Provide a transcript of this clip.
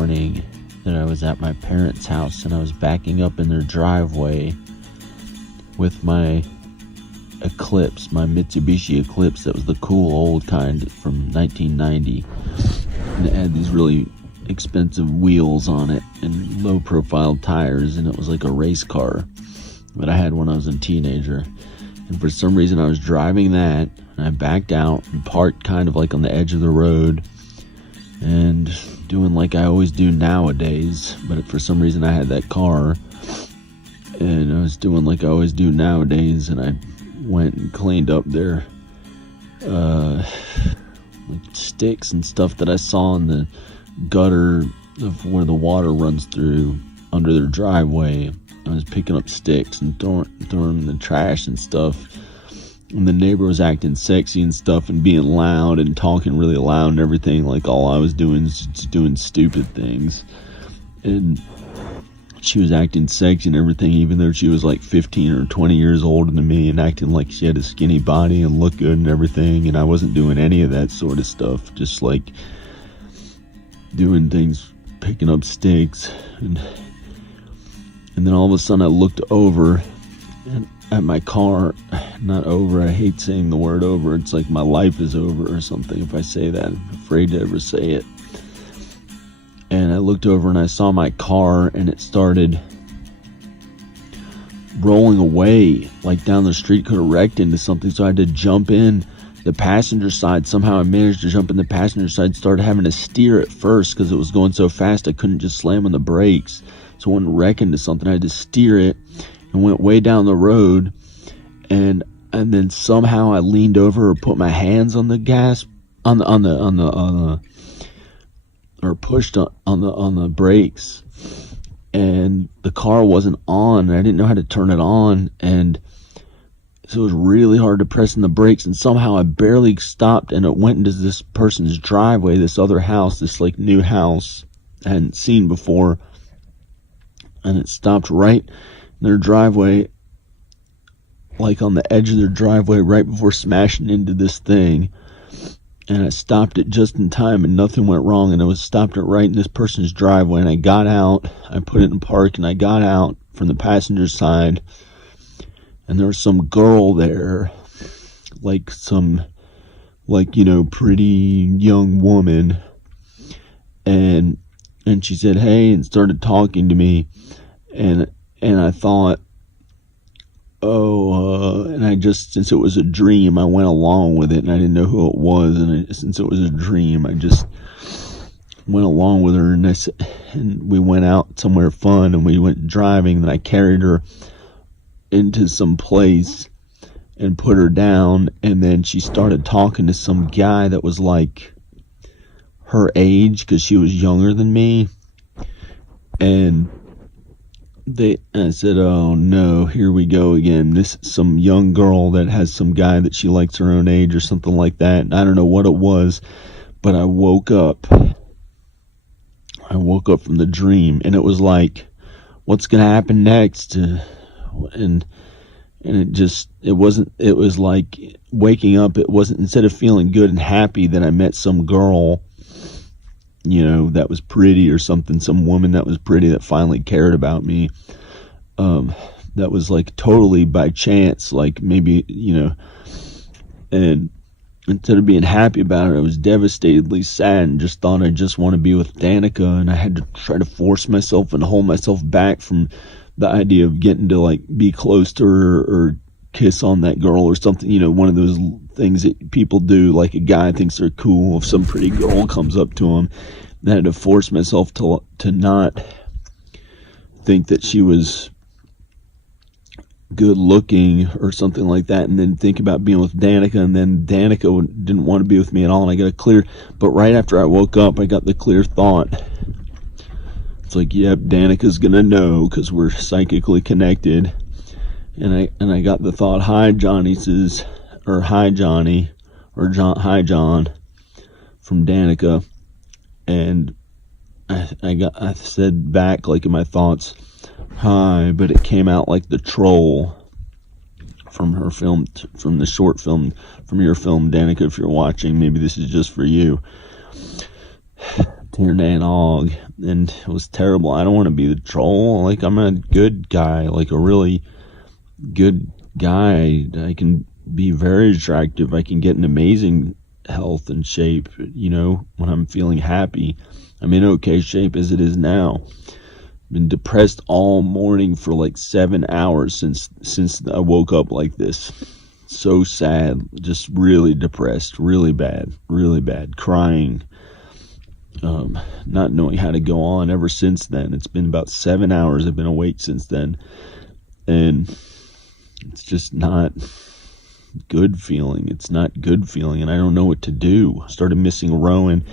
morning that I was at my parents' house and I was backing up in their driveway with my Eclipse, my Mitsubishi Eclipse. That was the cool old kind from 1990. And it had these really expensive wheels on it and low profile tires, and it was like a race car that I had when I was a teenager. And for some reason I was driving that, and I backed out and parked kind of like on the edge of the road and doing like I always do nowadays, but for some reason I had that car and I was doing like I always do nowadays, and I went and cleaned up their like sticks and stuff that I saw in the gutter of where the water runs through under their driveway. I was picking up sticks and throwing in the trash and stuff, and the neighbor was acting sexy and stuff and being loud and talking really loud and everything, like all I was doing is just doing stupid things. And she was acting sexy and everything, even though she was like 15 or 20 years older than me, and acting like she had a skinny body and looked good and everything, and I wasn't doing any of that sort of stuff, just like doing things, picking up sticks. And then all of a sudden I looked over at my car. Not over, I hate saying the word over, it's like my life is over or something if I say that. I'm afraid to ever say it. And I looked over and I saw my car, and it started rolling away, like down the street, could have wrecked into something, so I had to jump in the passenger side. Somehow I managed to jump in the passenger side, started having to steer at first because it was going so fast I couldn't just slam on the brakes, so it wouldn't wreck into something. I had to steer it and went way down the road, and then somehow I leaned over or put my hands on the gas, or pushed on the brakes, and the car wasn't on, and I didn't know how to turn it on, and so it was really hard to press in the brakes, and somehow I barely stopped, and it went into this person's driveway, this other house, this like new house I hadn't seen before, and it stopped right in their driveway, like on the edge of their driveway, right before smashing into this thing. And I stopped it just in time, and nothing went wrong, and I was stopped it right in this person's driveway, and I got out, I put it in park, and I got out from the passenger side, and there was some girl there, like pretty young woman, and she said, hey, and started talking to me, and I thought, and I just, since it was a dream, I went along with it, and I didn't know who it was, and since it was a dream, I just went along with her, and we went out somewhere fun, and we went driving, and I carried her into some place and put her down, and then she started talking to some guy that was like her age, because she was younger than me, and I said, oh no, here we go again. This is some young girl that has some guy that she likes her own age or something like that. And I don't know what it was, but I woke up from the dream, and it was like, what's going to happen next? And it was like waking up. It wasn't, instead of feeling good and happy that I met some girl, that was pretty or something, some woman that was pretty that finally cared about me, that was like totally by chance, like maybe, and instead of being happy about it, I was devastatedly sad and just thought I just want to be with Danica, and I had to try to force myself and hold myself back from the idea of getting to like be close to her or kiss on that girl or something, one of those things that people do, like a guy thinks they're cool if some pretty girl comes up to him. I had to force myself to not think that she was good looking or something like that, and then think about being with Danica, and then Danica didn't want to be with me at all, and I got a clear, but right after I woke up, I got the clear thought, it's like, yep, Danica's gonna know, because we're psychically connected. And I got the thought, hi Johnny, says, or hi Johnny, or John, hi John, from Danica, and I said back, like in my thoughts, hi, but it came out like the troll from her film, from the short film, from your film, Danica, if you're watching, maybe this is just for you. tearing an og, and it was terrible. I don't want to be the troll. Like, I'm a good guy, like a really good guy. I can be very attractive. I can get an amazing health and shape, when I'm feeling happy. I'm in okay shape as it is now. Been depressed all morning for like 7 hours since I woke up like this. So sad, just really depressed, really bad, crying, not knowing how to go on ever since then. It's been about 7 hours I've been awake since then, and it's just not good feeling. It's not good feeling, and I don't know what to do. I started missing Rowan